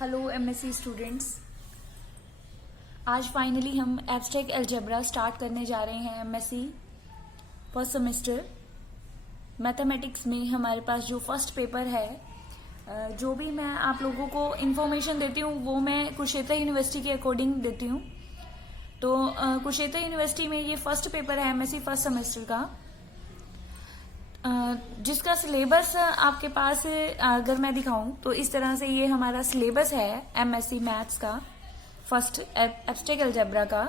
Hello M.Sc students, आज finally हम abstract algebra start करने जा रहे हैं। M.Sc फर्स्ट सेमेस्टर मैथमेटिक्स में हमारे पास जो फर्स्ट पेपर है, जो भी मैं आप लोगों को इन्फॉर्मेशन देती हूँ वो मैं कुरुक्षेत्र यूनिवर्सिटी के अकॉर्डिंग देती हूँ। तो कुरुक्षेत्र यूनिवर्सिटी में ये फर्स्ट पेपर है M.Sc फर्स्ट सेमेस्टर का, जिसका सिलेबस आपके पास अगर मैं दिखाऊं तो इस तरह से ये हमारा सिलेबस है M.Sc मैथ्स का फर्स्ट एब्स्ट्रैक्ट अलजेब्रा का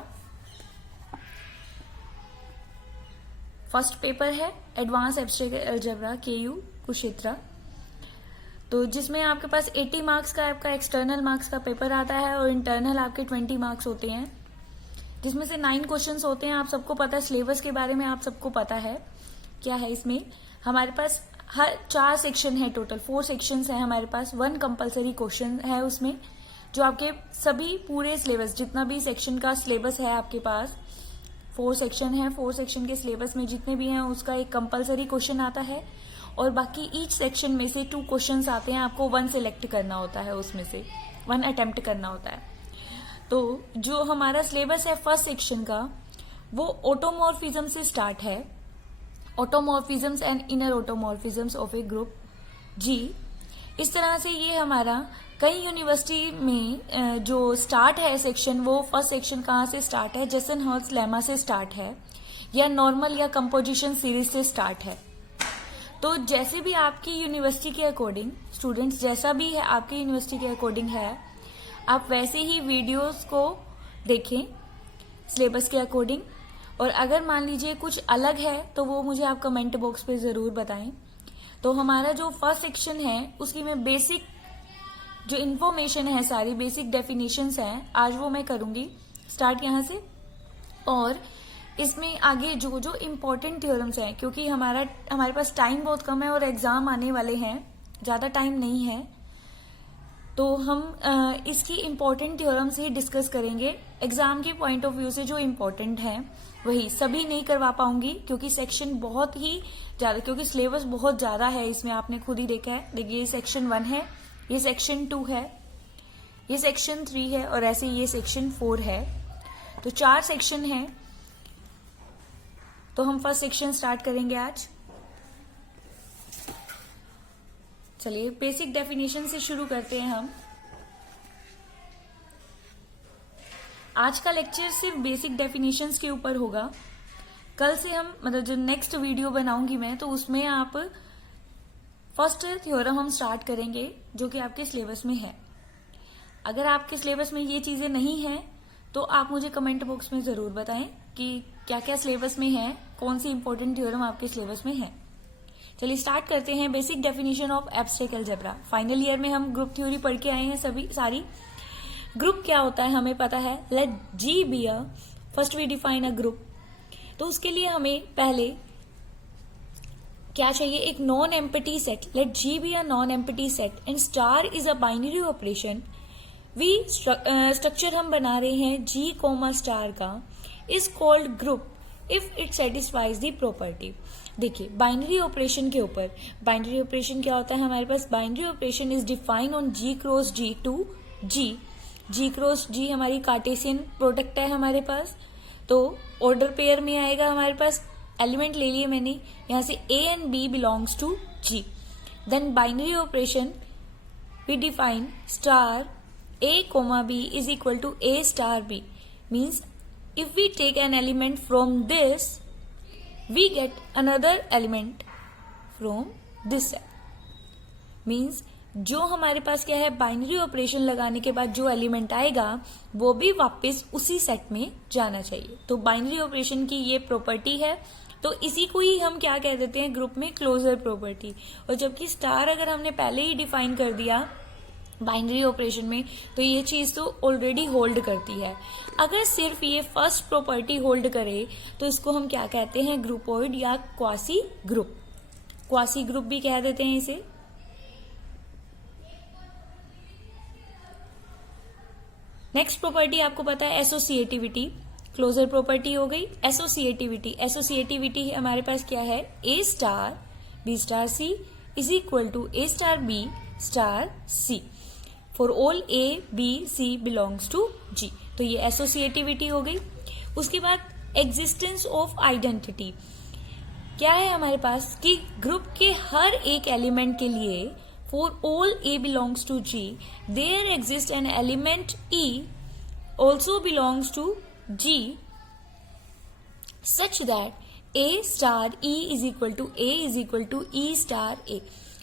फर्स्ट पेपर है advance abstract algebra KU Kurukshetra. तो जिसमें आपके पास 80 मार्क्स का आपका एक्सटर्नल मार्क्स का पेपर आता है और इंटरनल आपके 20 मार्क्स होते हैं, जिसमें से 9 क्वेश्चंस होते हैं। आप सबको पता है, सिलेबस के बारे में आप सबको पता है क्या है। इसमें हमारे पास हर 4 सेक्शन है, टोटल 4 सेक्शंस है हमारे पास। 1 कंपलसरी क्वेश्चन है उसमें, जो आपके सभी पूरे सिलेबस जितना भी सेक्शन का सिलेबस है आपके पास 4 सेक्शन है। 4 सेक्शन के सिलेबस में जितने भी हैं उसका एक कंपलसरी क्वेश्चन आता है और बाकी ईच सेक्शन में से 2 क्वेश्चंस आते हैं। आपको 1 सिलेक्ट करना होता है, उसमें से 1 अटेम्प्ट करना होता है। तो जो हमारा सिलेबस है फर्स्ट सेक्शन का वो ऑटोमॉर्फिज्म से स्टार्ट है, automorphisms and inner automorphisms of a group G. इस तरह से ये हमारा कई यूनिवर्सिटी में जो स्टार्ट है सेक्शन, वो फर्स्ट सेक्शन कहाँ से स्टार्ट है, जेसन-हर्ट्ज लेमा से स्टार्ट है या नॉर्मल या कंपोजिशन सीरीज से स्टार्ट है। तो जैसे भी आपकी यूनिवर्सिटी के अकॉर्डिंग स्टूडेंट्स, जैसा भी है आपकी यूनिवर्सिटी के अकॉर्डिंग है, आप वैसे ही वीडियोस को देखें सिलेबस के अकॉर्डिंग। और अगर मान लीजिए कुछ अलग है तो वो मुझे आप कमेंट बॉक्स पे जरूर बताएं। तो हमारा जो फर्स्ट सेक्शन है उसकी मैं बेसिक जो इन्फॉर्मेशन है, सारी बेसिक डेफिनेशंस हैं, आज वो मैं करूंगी स्टार्ट यहाँ से। और इसमें आगे जो जो इम्पोर्टेंट थ्योरम्स हैं, क्योंकि हमारे पास टाइम बहुत कम है और एग्जाम आने वाले हैं, ज्यादा टाइम नहीं है, तो हम इसकी इम्पोर्टेंट थ्योरम्स ही डिस्कस करेंगे। एग्जाम के पॉइंट ऑफ व्यू से जो इम्पोर्टेंट है वही, सभी नहीं करवा पाऊंगी क्योंकि सेक्शन बहुत ही ज्यादा, क्योंकि सिलेबस बहुत ज्यादा है इसमें, आपने खुद ही देखा है। देखिए, ये सेक्शन 1 है, ये सेक्शन 2 है, ये सेक्शन 3 है और ऐसे ये सेक्शन 4 है। तो 4 सेक्शन है। तो हम फर्स्ट सेक्शन स्टार्ट करेंगे आज। चलिए बेसिक डेफिनेशन से शुरू करते हैं हम। आज का लेक्चर सिर्फ बेसिक डेफिनेशंस के ऊपर होगा। कल से हम मतलब जो नेक्स्ट वीडियो बनाऊंगी मैं, तो उसमें आप फर्स्ट थ्योरम हम स्टार्ट करेंगे जो कि आपके सिलेबस में है। अगर आपके सिलेबस में ये चीजें नहीं है तो आप मुझे कमेंट बॉक्स में जरूर बताएं कि क्या क्या सिलेबस में है, कौन सी इंपॉर्टेंट थ्योरम आपके सिलेबस में है। चलिए स्टार्ट करते हैं। Basic definition of abstract algebra. Final year में हम ग्रुप थ्योरी पढ़ के आए हैं सारी। ग्रुप क्या होता है हमें पता है। Let G be a, first we define a group. तो उसके लिए हमें पहले क्या चाहिए, एक non empty set. Let G be a non empty set and star is a binary operation. We structure हम बना रहे हैं जी कोमा स्टार का, is called group if it satisfies the property. देखिए, बाइनरी ऑपरेशन के ऊपर, binary operation क्या होता है हमारे पास। Binary operation is defined on G cross G to G. G cross G हमारी कार्टेशियन प्रोडक्ट है हमारे पास, तो ऑर्डर पेयर में आएगा हमारे पास। एलिमेंट ले लिए मैंने यहां से, A and B belongs to G. Then binary operation we define star A comma B is equal to A star B. Means if we take an element from this, we get another element from this set. Means जो हमारे पास क्या है, binary operation लगाने के बाद जो element आएगा वो भी वापस उसी सेट में जाना चाहिए। तो बाइनरी ऑपरेशन की ये प्रॉपर्टी है। तो इसी को ही हम क्या कह देते हैं ग्रुप में, क्लोजर प्रॉपर्टी। और जबकि स्टार अगर हमने पहले ही डिफाइन कर दिया बाइनरी ऑपरेशन में, तो ये चीज तो ऑलरेडी होल्ड करती है। अगर सिर्फ ये फर्स्ट प्रॉपर्टी होल्ड करे तो इसको हम क्या कहते हैं, ग्रुपोइड या क्वासी ग्रुप। क्वासी ग्रुप भी कह देते हैं इसे। नेक्स्ट प्रॉपर्टी आपको पता है एसोसिएटिविटी। क्लोजर प्रॉपर्टी हो गई एसोसिएटिविटी। एसोसिएटिविटी हमारे पास क्या है, a star b star c is equal to A star b star c. For all a b c belongs to G. तो ये एसोसिएटिविटी हो गई। उसके बाद एग्जिस्टेंस ऑफ आइडेंटिटी क्या है हमारे पास कि ग्रुप के हर एक एलिमेंट के लिए for all A belongs to G there exist an element E also belongs to G such that A star E is equal to E star A.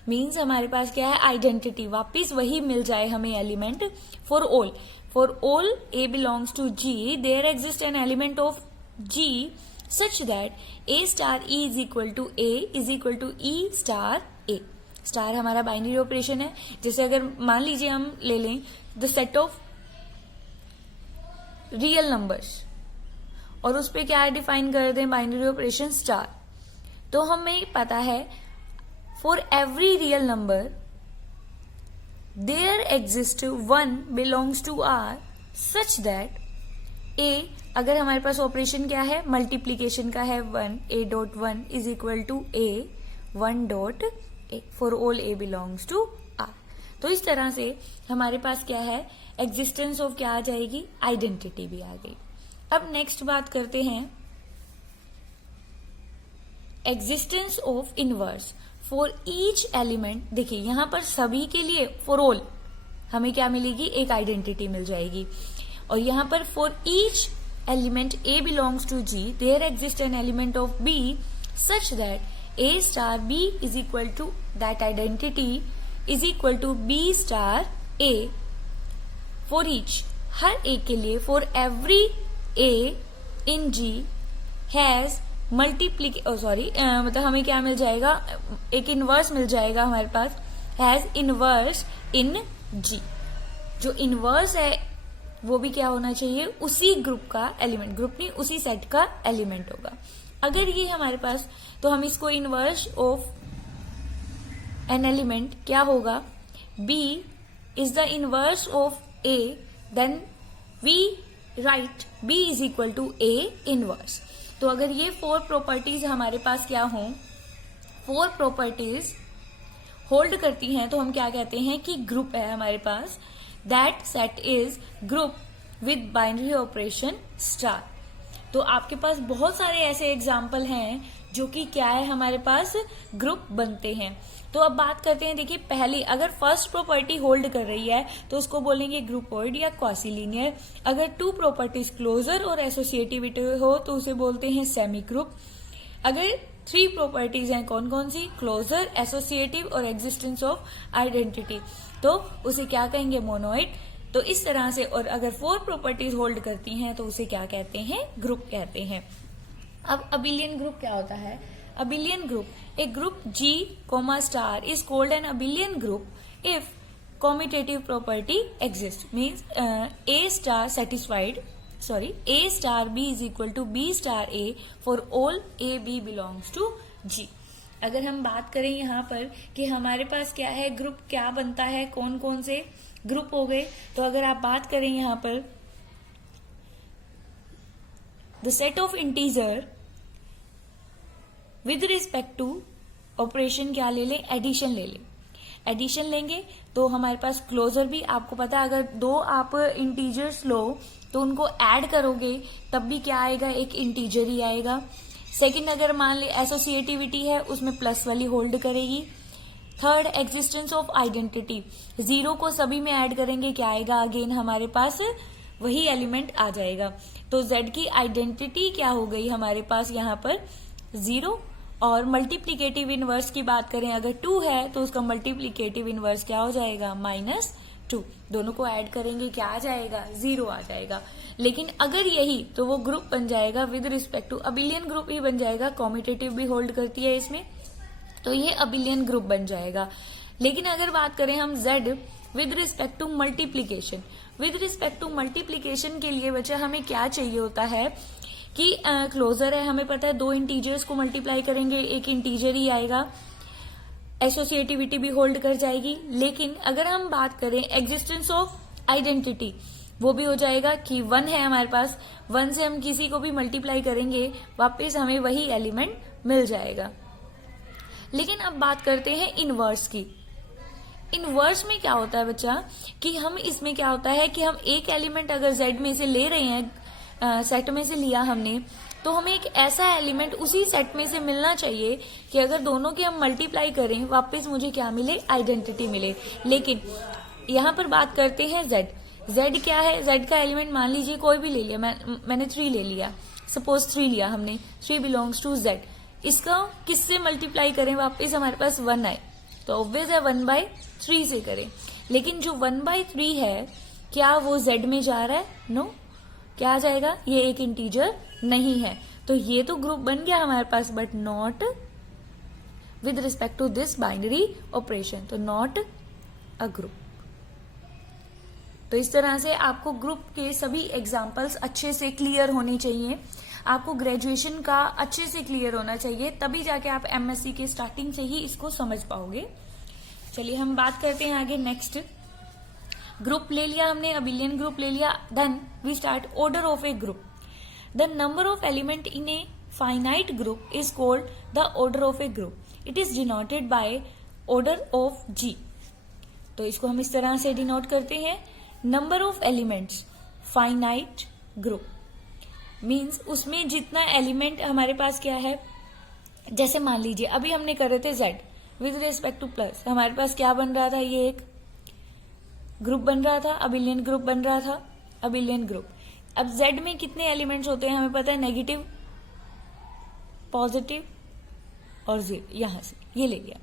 Means हमारे पास क्या है आइडेंटिटी, वापिस वही मिल जाए हमें element for all A belongs to G there exist an element of G such that a star e is equal to e star a। Star हमारा बाइनरी ऑपरेशन है। जैसे अगर मान लीजिए हम ले लें the set of real numbers और उस पे क्या डिफाइन कर दें बाइनरी ऑपरेशन स्टार, तो हमें पता है for every real number there exist one belongs to R such that a, अगर हमारे पास ऑपरेशन क्या है मल्टीप्लीकेशन का है 1 a dot 1 is equal to a 1 dot a for all a belongs to r। तो इस तरह से हमारे पास क्या है एग्जिस्टेंस ऑफ क्या आ जाएगी आइडेंटिटी भी आ गई। अब नेक्स्ट बात करते हैं existence of inverse for each element. देखिए यहां पर सभी के लिए फॉर ऑल हमें क्या मिलेगी एक आइडेंटिटी मिल जाएगी, और यहां पर for each element A belongs to G, there exists an element of B such that A star B is equal to that identity is equal to B star A for each। हर एक के लिए for every A in G has मतलब हमें क्या मिल जाएगा एक inverse मिल जाएगा हमारे पास has inverse in G। जो इनवर्स है वो भी क्या होना चाहिए उसी ग्रुप का एलिमेंट, ग्रुप नहीं उसी सेट का एलिमेंट होगा। अगर ये हमारे पास तो हम इसको इनवर्स ऑफ एन एलिमेंट क्या होगा B is the inverse of A, then we write B is equal to A inverse. तो अगर ये 4 प्रॉपर्टीज हमारे पास क्या हों 4 प्रॉपर्टीज होल्ड करती हैं तो हम क्या कहते हैं कि ग्रुप है हमारे पास। That set is group with binary operation star। तो आपके पास बहुत सारे ऐसे एग्जाम्पल हैं जो कि क्या है हमारे पास ग्रुप बनते हैं। तो अब बात करते हैं, देखिए पहली अगर फर्स्ट प्रॉपर्टी होल्ड कर रही है तो उसको बोलेंगे ग्रुपोइड या क्वासीलीनियर। अगर 2 प्रॉपर्टीज क्लोजर और एसोसिएटिविटी हो तो उसे बोलते हैं सेमी ग्रुप। अगर 3 प्रॉपर्टीज हैं कौन कौन सी क्लोजर एसोसिएटिव और एग्जिस्टेंस ऑफ आइडेंटिटी, तो उसे क्या कहेंगे मोनोइड। तो इस तरह से, और अगर 4 प्रॉपर्टीज होल्ड करती हैं तो उसे क्या कहते हैं ग्रुप कहते हैं। अब अबिलियन ग्रुप क्या होता है abelian group A group G star is called an abelian group if commutative property exist. Means A star satisfied A star B is equal to B star A for all A B belongs to G। अगर हम बात करें यहाँ पर कि हमारे पास क्या है ग्रुप क्या बनता है कौन कौन से ग्रुप हो गए, तो अगर आप बात करें यहाँ पर the set of integer with respect to operation क्या ले लें एडिशन ले लें। एडिशन लेंगे तो हमारे पास क्लोजर भी आपको पता है अगर 2 आप इंटीजर्स लो तो उनको ऐड करोगे तब भी क्या आएगा एक इंटीजर ही आएगा। सेकंड अगर मान ले एसोसिएटिविटी है उसमें प्लस वाली होल्ड करेगी। थर्ड एग्जिस्टेंस ऑफ आइडेंटिटी 0 को सभी में ऐड करेंगे क्या आएगा अगेन हमारे पास वही एलिमेंट आ जाएगा। तो Z की आइडेंटिटी क्या हो गई हमारे पास यहाँ पर 0। और मल्टीप्लीकेटिव इनवर्स की बात करें अगर 2 है तो उसका मल्टीप्लीकेटिव इनवर्स क्या हो जाएगा -2। दोनों को ऐड करेंगे क्या आ जाएगा 0 आ जाएगा। लेकिन अगर यही तो वो ग्रुप बन जाएगा with respect to abelian group ही बन जाएगा, कॉम्यूटेटिव भी होल्ड करती है इसमें तो ये अबिलियन ग्रुप बन जाएगा। लेकिन अगर बात करें हम Z with respect to multiplication, with respect to multiplication के लिए बच्चा हमें क्या चाहिए होता है कि क्लोजर है हमें पता है 2 इंटीजर्स को मल्टीप्लाई करेंगे एक इंटीजर ही आएगा, एसोसिएटिविटी भी होल्ड कर जाएगी। लेकिन अगर हम बात करें एग्जिस्टेंस ऑफ आइडेंटिटी वो भी हो जाएगा कि 1 है हमारे पास, 1 से हम किसी को भी मल्टीप्लाई करेंगे वापस हमें वही एलिमेंट मिल जाएगा। लेकिन अब बात करते हैं इनवर्स की। इनवर्स में क्या होता है बच्चा कि हम इसमें क्या होता है कि हम एक एलिमेंट अगर Z में से ले रहे हैं, सेट में से लिया हमने, तो हमें एक ऐसा एलिमेंट उसी सेट में से मिलना चाहिए कि अगर दोनों की हम मल्टीप्लाई करें वापस मुझे क्या मिले, आइडेंटिटी मिले। लेकिन यहाँ पर बात करते हैं Z। Z क्या है, Z का एलिमेंट मान लीजिए कोई भी ले लिया, मैंने 3 ले लिया, सपोज 3 लिया हमने, 3 बिलोंग्स टू Z। इसका किससे मल्टीप्लाई करें वापस हमारे पास 1 आए, तो ऑब्वियस है 1/3 से करें। लेकिन जो 1/3 है क्या वो Z में जा रहा है? नो। क्या आ जाएगा, ये एक इंटीजर नहीं है, तो ये तो ग्रुप बन गया हमारे पास, but not with respect to this binary operation, तो नॉट अ ग्रुप। तो इस तरह से आपको ग्रुप के सभी एग्जाम्पल्स अच्छे से क्लियर होने चाहिए, आपको ग्रेजुएशन का अच्छे से क्लियर होना चाहिए, तभी जाके आप एमएससी के स्टार्टिंग से ही इसको समझ पाओगे। चलिए हम बात करते हैं आगे। नेक्स्ट, ग्रुप ले लिया हमने, अबिलियन ग्रुप ले लिया, then we start order of a group. The number of element in a finite group is called the order of a group. It is denoted by order of G. तो इसको हम इस तरह से denote करते हैं, number of elements finite group means उसमें जितना एलिमेंट हमारे पास क्या है, जैसे मान लीजिए अभी हमने कर रहे थे Z with respect two plus, हमारे पास क्या बन रहा था, ये एक ग्रुप बन रहा था, अबिलियन ग्रुप बन रहा था, अबिलियन ग्रुप। अब Z में कितने एलिमेंट्स होते हैं हमें पता है, नेगेटिव, पॉजिटिव और 0, यहां से ये ले लिया।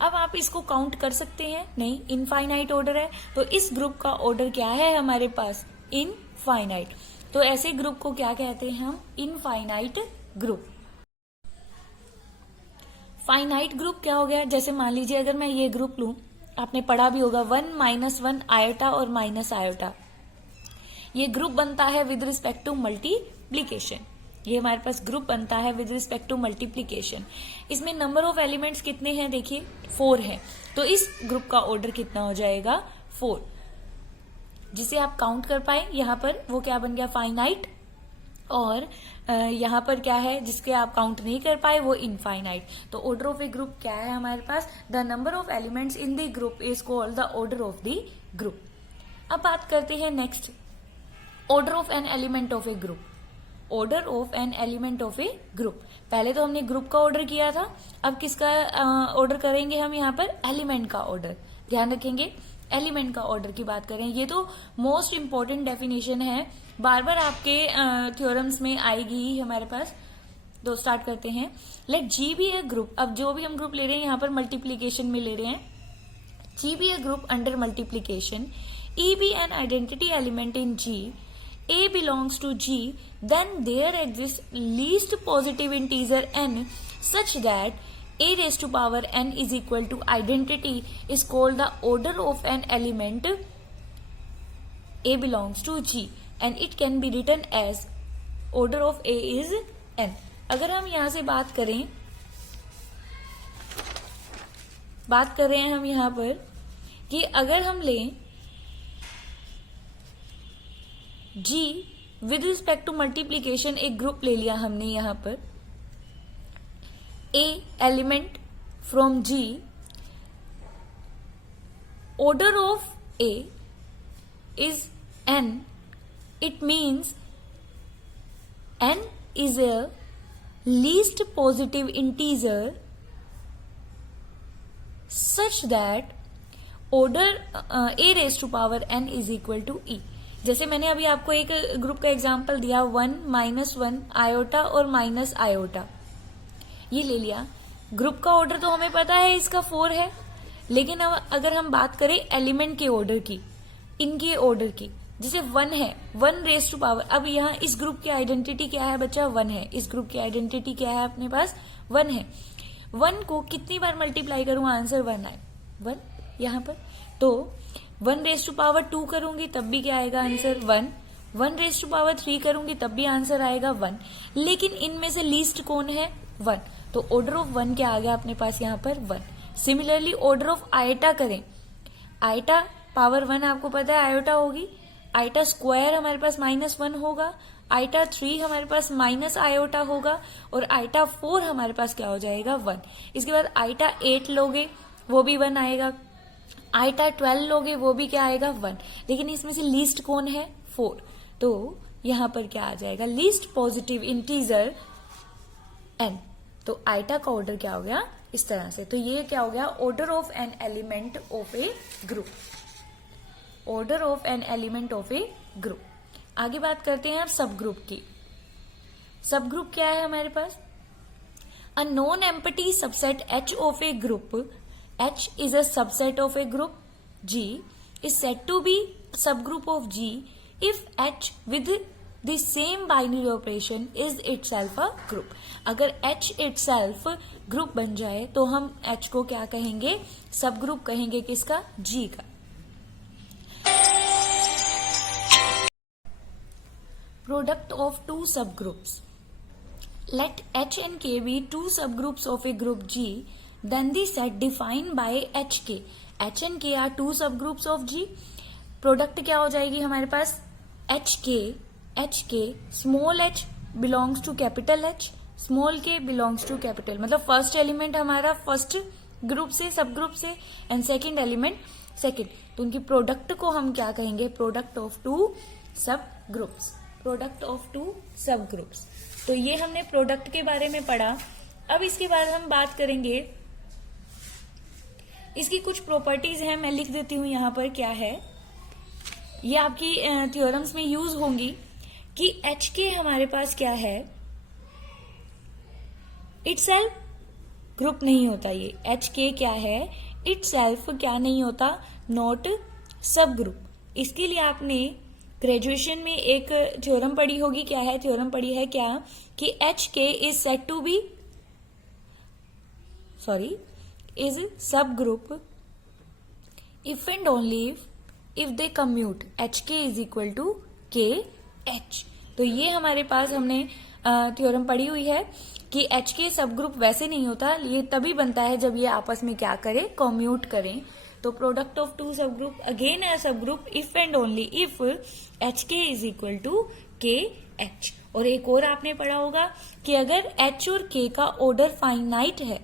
अब आप इसको काउंट कर सकते हैं, नहीं, इनफाइनाइट ऑर्डर है, तो इस ग्रुप का ऑर्डर क्या है हमारे पास, इनफाइनाइट। तो ऐसे ग्रुप को क्या कहते हैं हम, इनफाइनाइट ग्रुप। फाइनाइट ग्रुप क्या हो गया, जैसे मान लीजिए अगर मैं ये ग्रुप लूं, आपने पढ़ा भी होगा 1 - 1 आयोटा और माइनस आयोटा, ये ग्रुप बनता है विद रिस्पेक्ट टू मल्टीप्लीकेशन। ये हमारे पास ग्रुप बनता है विद रिस्पेक्ट टू मल्टीप्लीकेशन। इसमें नंबर ऑफ एलिमेंट्स कितने हैं, देखिए 4 है, तो इस ग्रुप का ऑर्डर कितना हो जाएगा, 4, जिसे आप काउंट कर पाए। यहां पर वो क्या बन गया, फाइनाइट, और यहां पर क्या है जिसके आप काउंट नहीं कर पाए, वो इनफाइनाइट। तो ऑर्डर ऑफ ए ग्रुप क्या है हमारे पास, the number of elements in the group is called the order of the group. अब बात करते हैं next, order of an element of a group. Order of an element of a group, पहले तो हमने ग्रुप का ऑर्डर किया था, अब किसका ऑर्डर करेंगे हम, यहाँ पर एलिमेंट का ऑर्डर। ध्यान रखेंगे, एलिमेंट का ऑर्डर की बात करें, ये तो मोस्ट इंपॉर्टेंट डेफिनेशन है, बार बार आपके थ्योरम्स में आएगी ही हमारे पास। तो स्टार्ट करते हैं, late G be a group. अब जो भी हम ग्रुप ले रहे हैं यहाँ पर मल्टीप्लीकेशन में ले रहे हैं, G be a group under multiplication, E be an identity element in G, A belongs to G, then there exists least positive integer n such that a raised to power n is equal to identity is called the order of an element A belongs to G, and it can be written as order of A is n। अगर हम यहां से बात कर रहे हैं हम यहां पर कि अगर हम लें G with respect to multiplication, एक ग्रुप ले लिया हमने यहां पर, A element from G, order of A is n, it means n is a least positive integer such that order A raised to power n is equal to E। जैसे मैंने अभी आपको एक ग्रुप का एग्जांपल दिया, 1 - 1 iota और minus iota, ये ले लिया। ग्रुप का ऑर्डर तो हमें पता है इसका 4 है, लेकिन अब अगर हम बात करें एलिमेंट के ऑर्डर की, इनके ऑर्डर की, जैसे 1 है, 1 रेज टू पावर, अब यहाँ इस ग्रुप की आइडेंटिटी क्या है बच्चा, 1 है। इस ग्रुप की आइडेंटिटी क्या है अपने पास, 1 है। 1 को कितनी बार मल्टीप्लाई करूं, आंसर 1 आए, 1 यहाँ पर। तो 1 रेज टू पावर 2 करूंगी तब भी क्या आएगा आंसर, 1। 1 रेज टू पावर 3 करूंगी तब भी आंसर आएगा 1। लेकिन इनमें से लीस्ट कौन है, 1, तो ऑर्डर ऑफ 1 क्या आ गया अपने पास यहाँ पर, 1। सिमिलरली ऑर्डर ऑफ आयोटा करें, आयोटा पावर 1 आपको पता है आयोटा होगी, आयोटा स्क्वायर हमारे पास -1 होगा, आयोटा 3 हमारे पास माइनस आयोटा होगा, और आयोटा 4 हमारे पास क्या हो जाएगा, 1। इसके बाद आयोटा 8 लोगे वो भी 1 आएगा। आइटा 12 लोगे वो भी क्या आएगा 1, लेकिन इसमें से लीस्ट कौन है 4, तो यहां पर क्या आ जाएगा लीस्ट पॉजिटिव इंटीजर n। तो आइटा का ऑर्डर क्या हो गया इस तरह से। तो ये क्या हो गया order of an element of a group, order of an element of a group. आगे बात करते हैं अब सब ग्रुप की। सब ग्रुप क्या है हमारे पास, a non empty subset H of a group, H is a subset of a group G is said to be subgroup of G if H with the same binary operation is itself a group। अगर H itself group बन जाए तो हम H को क्या कहेंगे सब group कहेंगे, किसका G का। Product of two subgroups, let H and K be two subgroups of a group G, then the set defined by HK, H and K are two subgroups of G। Product क्या हो जाएगी हमारे पास HK small h belongs to capital H, small k belongs to capital, मतलब first element हमारा first group से सब group से एंड सेकेंड एलिमेंट सेकेंड, तो उनकी प्रोडक्ट को हम क्या कहेंगे प्रोडक्ट ऑफ टू सब ग्रुप्स, प्रोडक्ट ऑफ टू सब ग्रुप्स। तो ये हमने प्रोडक्ट के बारे में पढ़ा। अब इसके बाद हम बात करेंगे इसकी कुछ प्रॉपर्टीज हैं, मैं लिख देती हूं यहां पर क्या है, ये आपकी थ्योरम्स में यूज होंगी कि एच के हमारे पास क्या है इटसेल्फ ग्रुप नहीं होता, ये एच के क्या है इटसेल्फ क्या नहीं होता नॉट सब ग्रुप। इसके लिए आपने ग्रेजुएशन में एक थ्योरम पढ़ी होगी, क्या है थ्योरम पढ़ी है क्या कि H K is said to be is subgroup if and only if they commute H K is equal to K H. तो ये हमारे पास हमने थ्योरम पढ़ी हुई है कि एच के सब ग्रुप वैसे नहीं होता, ये तभी बनता है जब ये आपस में क्या करें कम्यूट करें। तो प्रोडक्ट ऑफ टू सब ग्रुप अगेन है सब group if and only if H K is equal to K H. और एक और आपने पढ़ा होगा कि अगर एच और के का ऑर्डर फाइनाइट है,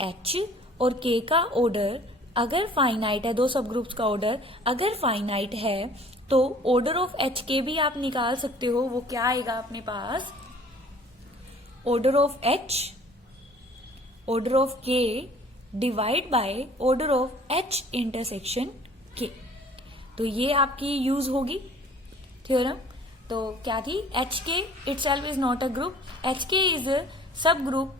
एच और के का ऑर्डर अगर फाइनाइट है, दो सब ग्रुप्स का ऑर्डर अगर फाइनाइट है तो ऑर्डर ऑफ एच के भी आप निकाल सकते हो, वो क्या आएगा अपने पास order of H order of K divide by order of H intersection K. तो ये आपकी यूज होगी थ्योरम। तो क्या थी एच के itself is not a group, H K is a सब group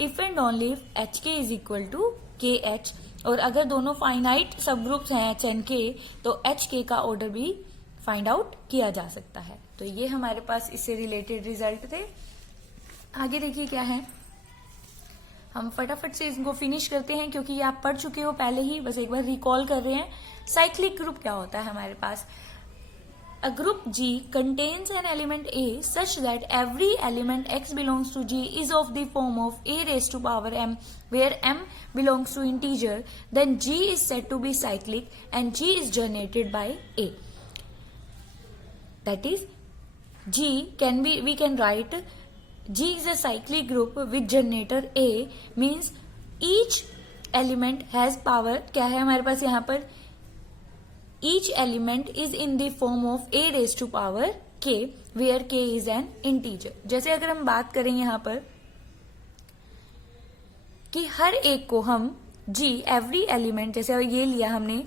if and only H K is equal to K H. और अगर दोनों फाइनाइट सब ग्रुप्स हैं एच एंड के तो एच के का ऑर्डर भी फाइंड आउट किया जा सकता है। तो ये हमारे पास इससे रिलेटेड रिजल्ट थे। आगे देखिए क्या है, हम फटाफट से इनको फिनिश करते हैं क्योंकि ये आप पढ़ चुके हो पहले ही, बस एक बार रिकॉल कर रहे हैं। साइक्लिक ग्रुप क्या होता है हमारे पास, a group G contains an element A such that every element X belongs to G is of the form of A raised to power M, where M belongs to integer, then G is said to be cyclic and G is generated by A. That is, G can be, we can write G is a cyclic group with generator A, means each element has power, क्या है हमारे पास यहाँ पर each element is in the form of a raised to power k, where k is an integer। जैसे अगर हम बात करें यहां पर कि हर एक को हम g एवरी एलिमेंट, जैसे ये लिया हमने,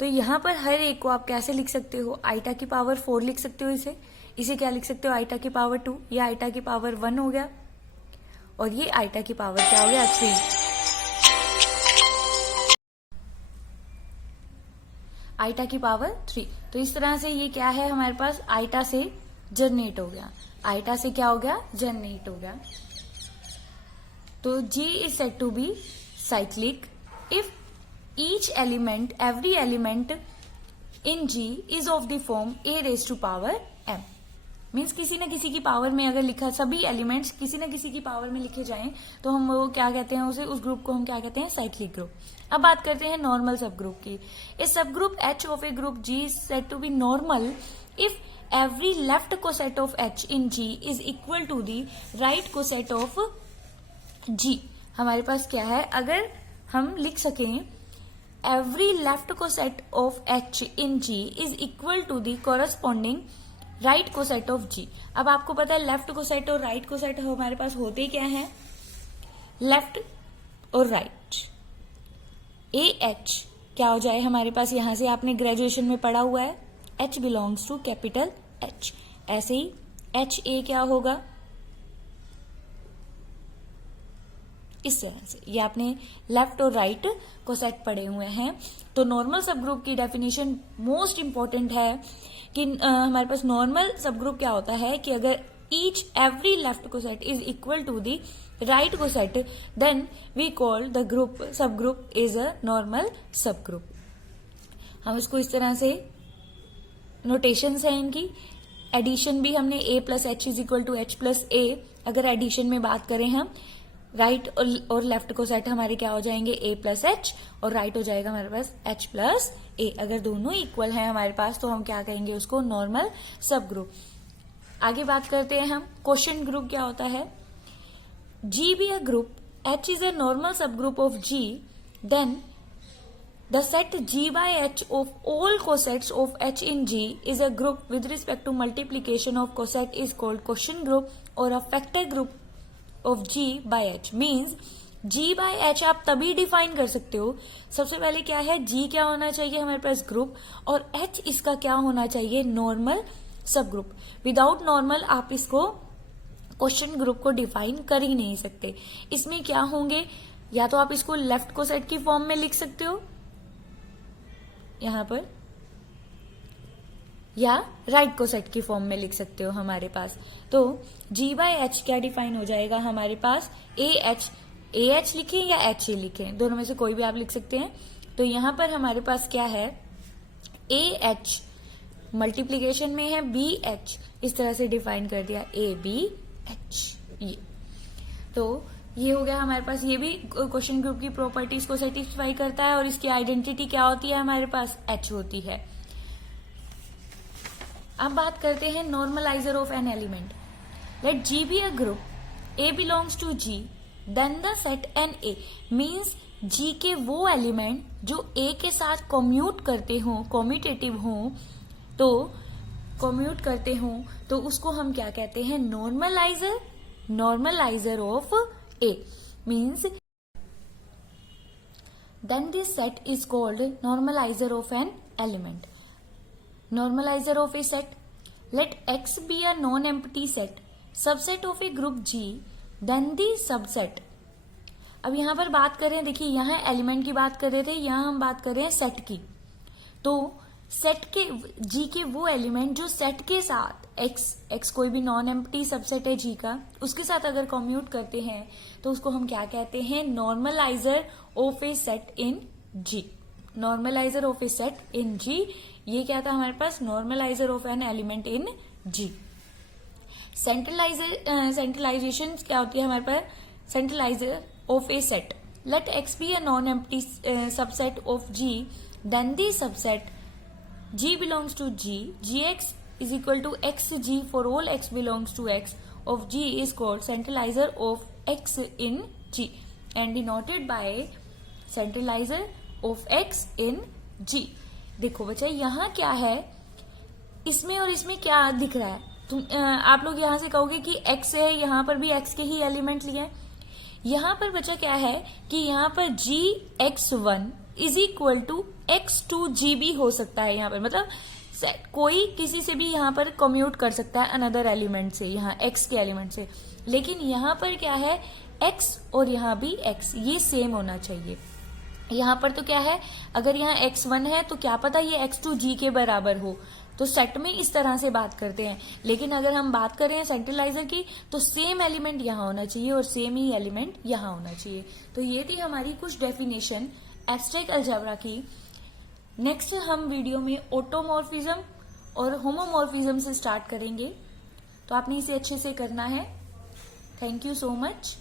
तो यहां पर हर एक को आप कैसे लिख सकते हो आइटा की पावर 4 लिख सकते हो, इसे क्या लिख सकते हो आइटा की पावर 2, ये आइटा की पावर 1 हो गया और ये आइटा की पावर क्या हो गया 3, आइटा की पावर 3। तो इस तरह से ये क्या है हमारे पास आइटा से जनरेट हो गया, आइटा से क्या हो गया जनरेट हो गया। तो G is said to be cyclic if each element every element in G is of the form A raise to power M। Means किसी न किसी की पावर में अगर लिखा, सभी एलिमेंट्स किसी न किसी की पावर में लिखे जाएं तो हम वो क्या कहते हैं उसे, उस ग्रुप को हम क्या कहते हैं साइक्लिक ग्रुप। अब बात करते हैं नॉर्मल सब ग्रुप की। A subgroup H of a group G is said to be normal if every left coset of H in G is equal to the right coset of G। हमारे पास क्या है, अगर हम लिख सकें every left coset of H in G is equal to the corresponding right coset of G. अब आपको पता है लेफ्ट कोसेट और राइट कोसेट हमारे पास होते क्या है, लेफ्ट और राइट। ए एच क्या हो जाए हमारे पास, यहां से आपने ग्रेजुएशन में पढ़ा हुआ है, H belongs to capital H. ऐसे ही एच ए क्या होगा, इस तरह से। ये आपने लेफ्ट और राइट कोसेट पढ़े हुए हैं। तो नॉर्मल सब ग्रुप की डेफिनेशन मोस्ट इंपॉर्टेंट है कि हमारे पास नॉर्मल सब ग्रुप क्या होता है कि अगर each every left coset is equal to the right coset then we call the group subgroup is a normal subgroup. हम इसको इस तरह से नोटेशंस है इनकी। एडिशन भी हमने a plus H is equal to H plus a. अगर एडिशन में बात करें हम, राइट और लेफ्ट को सेट हमारे क्या हो जाएंगे, a प्लस एच, और राइट हो जाएगा हमारे पास h प्लस ए। अगर दोनों इक्वल हैं हमारे पास तो हम क्या कहेंगे उसको, नॉर्मल सब ग्रुप। आगे बात करते हैं हम क्वोशिएंट ग्रुप क्या होता है। G be a group, H is a normal subgroup of G, then the set G by H of all cosets of H in G is a group with respect to multiplication of coset is called quotient group or a factor group of G by H। Means G by H आप तभी define कर सकते हो, सबसे पहले क्या है, G क्या होना चाहिए हमारे पास ग्रुप, और H इसका क्या होना चाहिए, नॉर्मल सब ग्रुप। विदाउट नॉर्मल आप इसको क्वेश्चन ग्रुप को डिफाइन कर ही नहीं सकते। इसमें क्या होंगे, या तो आप इसको लेफ्ट कोसेट की फॉर्म में लिख सकते हो यहां पर, या राइट कोसेट की फॉर्म में लिख सकते हो हमारे पास। तो G बाय H क्या डिफाइन हो जाएगा हमारे पास, ए एच लिखें या एच ए लिखें, दोनों में से कोई भी आप लिख सकते हैं। तो यहां पर हमारे पास क्या है, ए एच मल्टीप्लीकेशन में है बी एच, इस तरह से डिफाइन कर दिया, ए बी एच। ये तो ये हो गया हमारे पास, ये भी क्वेश्चन ग्रुप की प्रॉपर्टीज को सेटिस्फाई करता है, और इसकी आइडेंटिटी क्या होती है हमारे पास, एच होती है। अब बात करते हैं normalizer of an element. Let G be a group, a belongs to G, then the set N a. Means G के वो एलिमेंट जो ए के साथ कम्यूट करते हों, कम्यूटेटिव हों, तो कम्यूट करते हों तो उसको हम क्या कहते हैं, normalizer, normalizer of A. Means then this set is called normalizer of an element. Normalizer of a set, let X be a non-empty set, subset of a group G, then the subset। अब यहां पर बात करें, देखिए यहां element की बात कर रहे थे, यहां हम बात कर रहे हैं सेट की। तो सेट के G के वो एलिमेंट जो सेट के साथ X कोई भी नॉन एम्प्टी सबसेट है G का, उसके साथ अगर कम्यूट करते हैं तो उसको हम क्या कहते हैं, normalizer of a set in G। Normalizer of a set in G, ये क्या था हमारे पास, normalizer of an element in G। Centralization क्या होती है हमारे पास, centralizer of a set, let X be a non empty subset of G, then the subset G belongs to G, Gx is equal to Xg for all X belongs to X of G is called centralizer of X in G and denoted by centralizer of X in G। देखो बच्चा यहाँ क्या है, इसमें और इसमें क्या दिख रहा है, आप लोग यहाँ से कहोगे कि X है, यहाँ पर भी X के ही एलिमेंट लिए हैं। यहाँ पर बच्चा क्या है कि यहाँ पर Gx1 is equal to X2G भी हो सकता है, यहाँ पर मतलब कोई किसी से भी यहाँ पर कम्यूट कर सकता है अनदर एलिमेंट से, यहाँ X के एलिमेंट से। लेकिन यहाँ पर क्या है, X और यहाँ भी X ये सेम होना चाहिए। यहाँ पर तो क्या है, अगर यहाँ X1 है तो क्या पता ये X2G के बराबर हो, तो सेट में इस तरह से बात करते हैं। लेकिन अगर हम बात करें सेंट्रलाइजर की तो सेम एलिमेंट यहाँ होना चाहिए और सेम ही एलिमेंट यहाँ होना चाहिए। तो ये थी हमारी कुछ डेफिनेशन एब्स्ट्रैक्ट अलजेब्रा की। नेक्स्ट हम वीडियो में ऑटोमॉर्फिज्म और होमोमॉर्फिज्म से स्टार्ट करेंगे, तो आपने इसे अच्छे से करना है। Thank you so much.